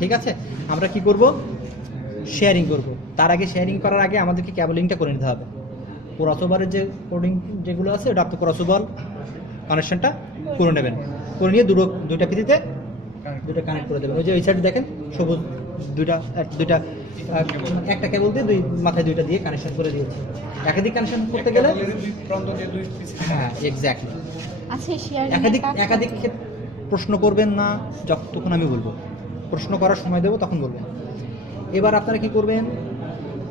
ঠিক আছে, আমরা কি করব, শেয়ারিং করব। তার আগে শেয়ারিং করার আগে আমাদেরকে ক্যাবলিংটা করে নিতে হবে। ক্রসওভারের যে কোডিং যেগুলো আছে ওটা আপনি ক্রসওভার কানেকশনটা করে নেবেন, করে নিয়ে দুইটা পিতিতে দুটো কানেক্ট করে দেবেন। ওই যে ওই সাইডে দেখেন সবুজ দুইটা একটা কেবল দিয়ে মাথায় দুইটা দিয়ে কানেকশন করে দিয়েছি। একাধিক কানেকশন করতে গেলে হ্যাঁ এক্স্যাক্টলি, আচ্ছা শেয়ারিং একাধিক প্রশ্ন করবেন না, যতক্ষণ আমি বলবো, প্রশ্ন করার সময় দেবো তখন বলবেন। এবার আপনারা কি করবেন,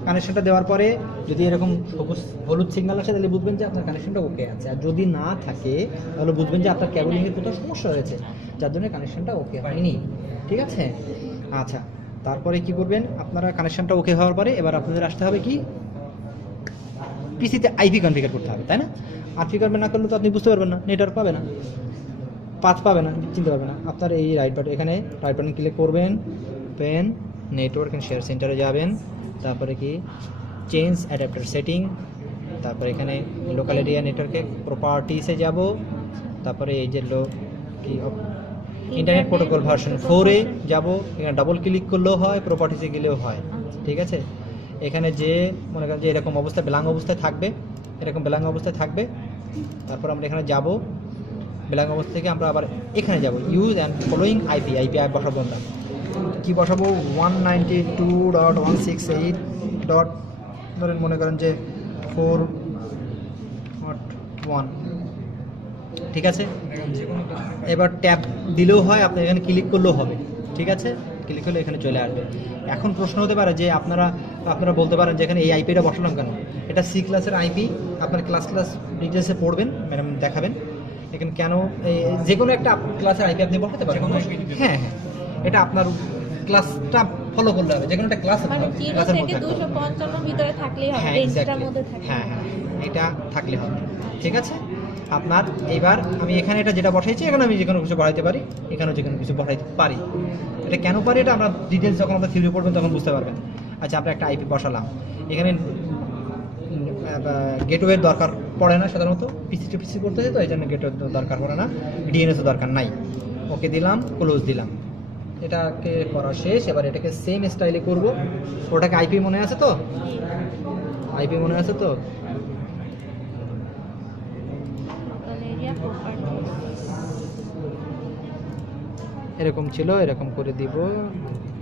কানেকশনটা দেওয়ার পরে যদি এরকম সবুজ হলুদ সিগন্যাল আসে তাহলে বুঝবেন যে আপনার কানেকশনটা ওকে আছে, আর যদি না থাকে তাহলে বুঝবেন যে আপনার ক্যাবলিংয়ের কোথাও সমস্যা হয়েছে যার জন্য কানেকশনটা ওকে হয়নি। ঠিক আছে, আচ্ছা তারপরে কি করবেন, আপনারা কানেকশনটা ওকে হওয়ার পরে এবার আপনাদের আসতে হবে কি, পিসিতে আইপি কনফিগার করতে হবে, তাই না? আইপি কনফিগার না করলে তো আপনি বুঝতে পারবেন না, নেটওয়ার্ক পাবে না, পাথ পাবে না, চিনতে পারবে না। আপনার এই রাইট বাটন, এখানে রাইট বাটন ক্লিক করবেন, পেন নেটওয়ার্ক এন্ড শেয়ার সেন্টারে যাবেন, তারপরে কি চেঞ্জ অ্যাডাপ্টার সেটিং, তারপরে এখানে লোকাল এরিয়া নেটওয়ার্কে প্রপার্টিসে যাব, তারপরে এই যে কি ইন্টারনেট প্রোটোকল ভার্সন 4-এ যাব, এখানে ডাবল ক্লিক করলেও হয়, প্রপার্টিসে গেলেও হয়। ঠিক আছে, এখানে যে মনে করেন যে এরকম অবস্থায় বেলাং অবস্থায় থাকবে, এরকম বেলাং অবস্থায় থাকবে, তারপর আমরা এখানে যাব, বেলাং অবস্থা থেকে আমরা আবার এখানে যাব, ইউজ অ্যান্ড ফলোয়িং আইপি বসাবো আমরা, কী বসাবো 192.168. ধরেন মনে করেন যে 4.1, ঠিক আছে। এবার ট্যাব দিলেও হয়, আপনি এখানে ক্লিক করলেও হবে, ঠিক আছে, ক্লিক করলে এখানে চলে আসবে। এখন প্রশ্ন হতে পারে যে আপনারা বলতে পারেন যে এখানে এই আইপিটা বসালাম কেন, এটা সি ক্লাসের আইপি, আপনার ক্লাস ডিটেলসে পড়বেন, ম্যাডাম দেখাবেন এখানে কেন যে কোনো একটা ক্লাসের আইপি আপনি বসাতে পারেন। হ্যাঁ হ্যাঁ, এটা আপনার ক্লাসটা ফলো করলে হবে, যে কোনো একটা ক্লাসের মানে 0 থেকে 255 ভিতরে থাকলেই হবে, রেঞ্জটার মধ্যে থাকলে। হ্যাঁ হ্যাঁ, এটা থাকলে হবে, ঠিক আছে। আপনার এইবার আমি এখানে এটা যেটা বসাইছি, এখানে আমি যে কোনো কিছু বসাইতে পারি, এখানেও যে কোনো কিছু বসাইতে পারি। এটা কেন পারি এটা আমরা ডিটেলস যখন আমরা থিওরি পড়বেন তখন বুঝতে পারবেন। আচ্ছা, আমরা একটা আইপি বসালাম, এখানে গেটওয়ের দরকার পড়ে না সাধারণত, পিসি টু পিসি করতেছে তো এই জন্য গেটওয়ের দরকার পড়ে না, ডিএনএসও দরকার নাই। ওকে দিলাম, ক্লোজ দিলাম, এটাকে করা শেষ। এবার এটাকে সেম স্টাইলে করব। ওটাকে আইপি মনে আছে তো, আইপি মনে আছে তো, এরকম ছিল, এরকম করে দিব,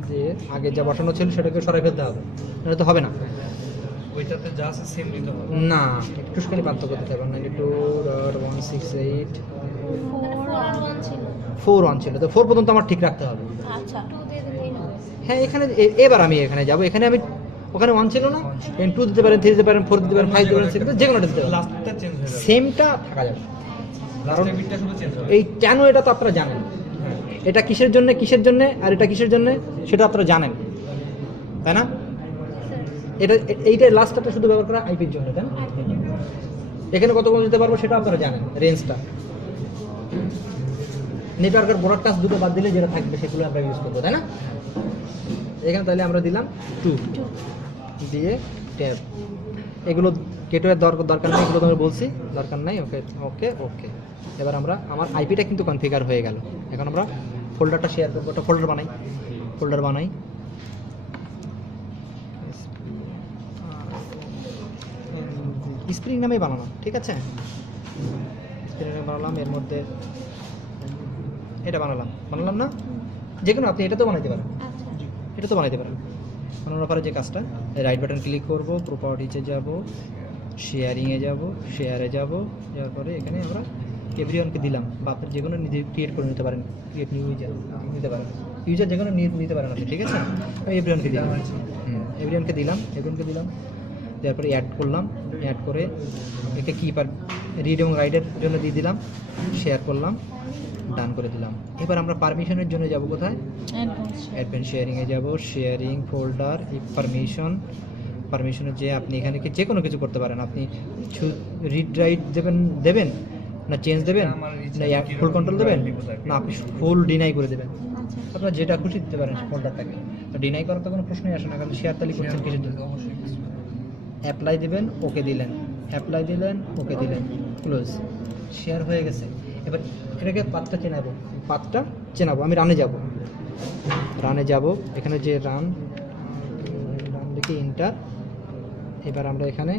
যে আগে যা বসানো ছিল সেটাকে সরাই ফেলতে হবে, এটা তো হবে না, ওইটাতে যা আছে সেম নিতে হবে না, একটুখানি পার্থক্য করতে হবে। 92.168 4.1 ছিল, তো 4 পর্যন্ত আমার ঠিক রাখতে হবে। আচ্ছা 2 দিয়ে দিলেই হবে। হ্যাঁ, এখানে এবার আমি এখানে যাব, এখানে আমি ওখানে 1 ছিল না, 2 দিতে পারেন, 3 দিতে পারেন, 4 দিতে পারেন, 5 দিতে পারেন, 6 দিতে পারেন, যে কোনোটা দিতে পারেন, লাস্টটা চেঞ্জ হয়ে যাবে, সেমটা থাকা যাবে। লাস্টের বিটটা শুধু চেঞ্জ হবে। এই কেন এটা তো আপনারা জানেন, এটা কিসের জন্য আর এটা কিসের জন্য সেটা আপনারা জানেন, তাই না? এইটা লাস্টটা শুধু ব্যবহার করা আইপির জন্য, তাই না? এখানে কত দিতে পারবো সেটা আপনারা জানেন, রেঞ্জটা। নেটওয়ার্কের ব্রডকাস্ট দুটো বাদ দিলে যেটা থাকবে সেগুলো আমরা ইউজ করবো, তাই না? এখানে তাহলে আমরা দিলাম 2 দিয়ে ট্যাব, এগুলো গেটওয়ের দরকার নেই, এগুলো তোমার বলছি দরকার নাই। ওকে ওকে ওকে, এবার আমার আইপিটা কিন্তু কনফিগার হয়ে গেল। এখন আমরা ফোল্ডারটা শেয়ার করবো, একটা ফোল্ডার বানাই, স্প্রিং নামেই বানানো, ঠিক আছে, স্প্রিং নামে বানালাম, এর মধ্যে এটা বানালাম না, যে কোনো আপনি এটা তো বানাইতে পারেন, বানানোর পরে যে কাজটা, রাইট বাটন ক্লিক করব, প্রপার্টিজে যাব, শেয়ারিংয়ে যাব, যাওয়ার পরে এখানে আমরা এভরিওয়ানকে দিলাম, বা আপনি যে কোনো নিজে ক্রিয়েট করে নিতে পারেন, ক্রিয়েট নিউ ইউজার নিতে পারেন, ইউজার যে কোনো নিতে পারেন আপনি, ঠিক আছে। এভরিওয়ানকে দিলাম, এভরিওয়ানকে দিলাম, দেওয়ার পরে অ্যাড করলাম, অ্যাড করে একে কিপার রিড এবং রাইটের জন্য দিয়ে দিলাম, শেয়ার করলাম, ডান করে দিলাম। এবার আমরা পারমিশনের জন্য যাব কোথায়, অ্যাডভান্স শেয়ারিংয়ে যাব, শেয়ারিং ফোল্ডার, পারমিশনের যে আপনি এখানে যে কোনো কিছু করতে পারেন, আপনি রিড রাইট দেবেন না চেঞ্জ দেবেন না ফুল কন্ট্রোল দেবেন না আপনি ফুল ডিনাই করে দেবেন, আপনার যেটা খুশি দিতে পারেন ফোল্ডারটাকে। তো ডিনাই করার তো কোনো প্রশ্নই আসে না, কারণ শেয়ার তালি করছেন কিছু জন্য। অ্যাপ্লাই দিবেন, ওকে দিলেন, ওকে দিলেন, ক্লোজ, শেয়ার হয়ে গেছে। এবার এটাকে পাথটা চেনাবো, আমি রানে যাব, রানে যাব, এখানে যে রান লিখে ইন্টার। এবার আমরা এখানে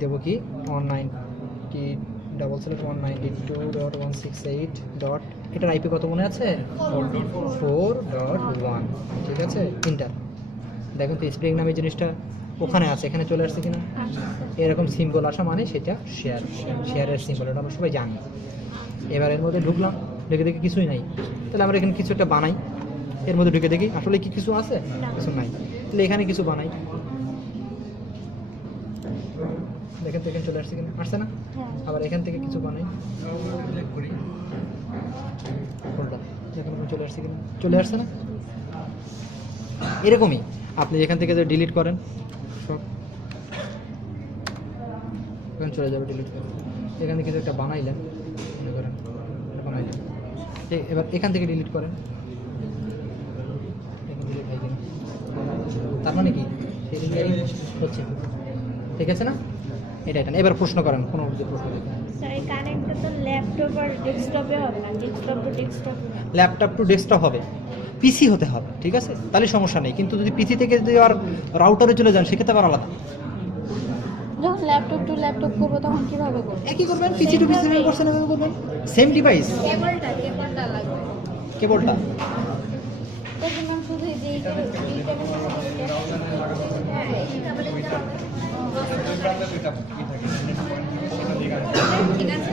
দেবো কি 192.168. এটার আইপি কত মনে আছে? 4.1। ঠিক আছে, ইন্টার। দেখুন তো স্প্রিং নামে জিনিসটা ওখানে আছে, এখানে চলে আসছে কিনা। এরকম সিম্বল আসা মানে সেটা শেয়ারের সিম্বল, এটা আমরা সবাই জানি। এবার এর মধ্যে ঢুকলাম, ঢুকে দেখি কিছুই নাই। তাহলে আমরা এখানে কিছু একটা বানাই, এর মধ্যে ঢুকে দেখি আসলে কি কিছু আছে, কিছু নাই। তাহলে এখানে কিছু বানাই, দেখেন তো এখানে চলে আসছে কিনা, আসছে না। হ্যাঁ। আবার এখান থেকে কিছু বানাই, ক্লিক করি। কোনটা দেখুন চলে আসছে কিনা, চলে আসছে না। এরকমই আপনি এখান থেকে যে ডিলিট করেন সব এখানে চলে যাবে, ডিলিট করেন। এখানে কিছু একটা বানাইলেন, মনে করেন এটা বানাইলেন, এবার এখান থেকে ডিলিট করেন। এখান থেকে ভাই কিনা। তার মানে কি হচ্ছে, ঠিক আছে না। এটা এবার প্রশ্ন করেন, কোনো প্রশ্ন দেখেন। স্যার এই কানেক্টটা তো ল্যাপটপ আর ডেস্কটপে হবে না, desktop two desktop. Laptop two desktop হবে, পিসি হতে হবে, ঠিক আছে, তাহলে সমস্যা নেই। কিন্তু যদি পিসি থেকে যদি আর রাউটারে চলে যান সেক্ষেত্রে আবার আলাদা। যখন ল্যাপটপ টু ল্যাপটপ করবো তখন কিভাবে করবো? একই করবেন, পিসি টু পিসি করছেন এভাবে করবেন, সেম ডিভাইস। কেবলটা লাগবে। কেবলটা তখন ম্যাম শুধু এই যে এইটা হ্যাঁ এই কেবলের ওইটা দুইটা ই থাকে। ঠিক আছে।